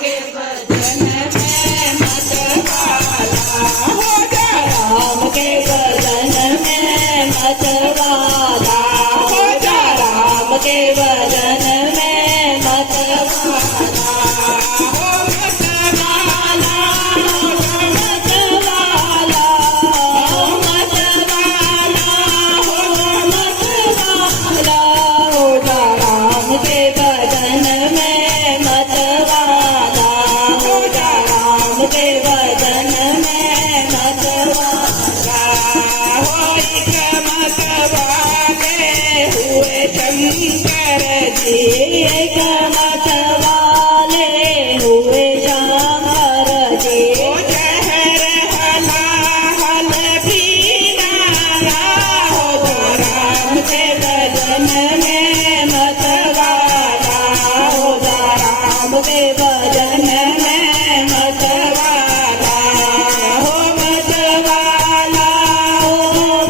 के भजन में मतवाला हो जा राम के भजन में मतवाला हो जा राम के भजन में मतवाला हो मतवाला हो मतवाला हो मतवाला हो मतवाला हो जा राम के भजन में मतवाला हो जा राम के भजन में मतवाला हो एक मतवाले हुए शंकर जी एक मतवाले हुए शंकर जी ओ जहर हला हल पीना हो जा राम के भजन में मतवाला हो जा राम के भजन में मतवाला हो मतवाला हो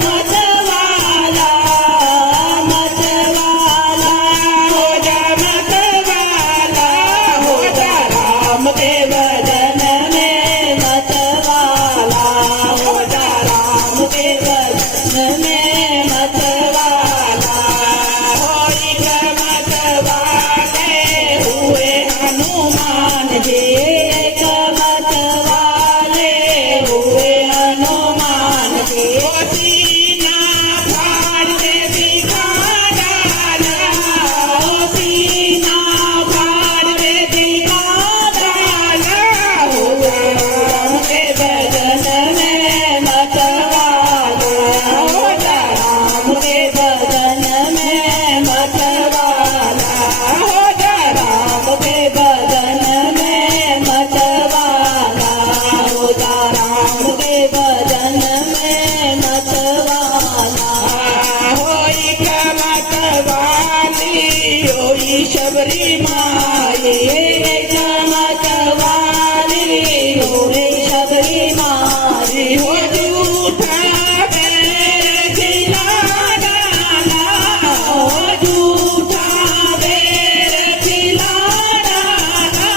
मतवाला मतवाला हो जा मतवाला हो जा राम के भजन में मतवाला हो जा राम के भजन में मतवाला हो एक मतवाले हुए हनुमान जी एक मतवाले हुए हनुमान जी ओ सीना फाड़ दे दिखा डाला ओ सीना फाड़ दे दिखा डाला हुए राम के भजन में मतवाला हो जा राम के भजन में मतवाला हो जा राम के भजन में मतवाला हो जा राम के भजन में मतवाला होई मतवाली होई शबरी माई एक मतवाली होई शबरी माई हो झूठा बेर खिला डाला हो झूठा बेर खिला डाला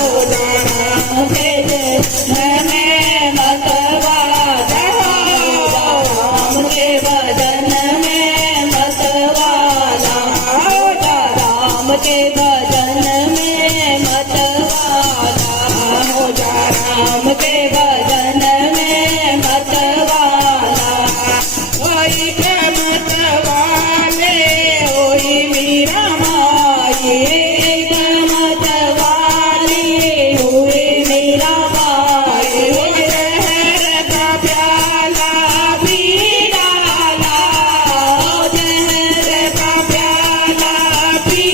हो जा राम के भजन में मतवाला हो जा राम के भजन में मतवाला हो जा राम के भजन में मतवाला हो जा राम के भजन में मतवाला वही के मतवाले वही मीरा माई एक मतवाली हुई मीरा माई हो जहर का प्याला पी डाला हो जहर का प्याला पी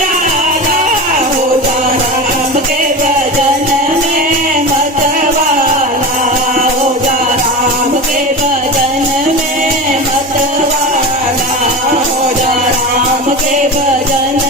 डाला हो जा राम के भजन में मतवाला हो जा राम के भजन में मतवाला हो जा राम के भजन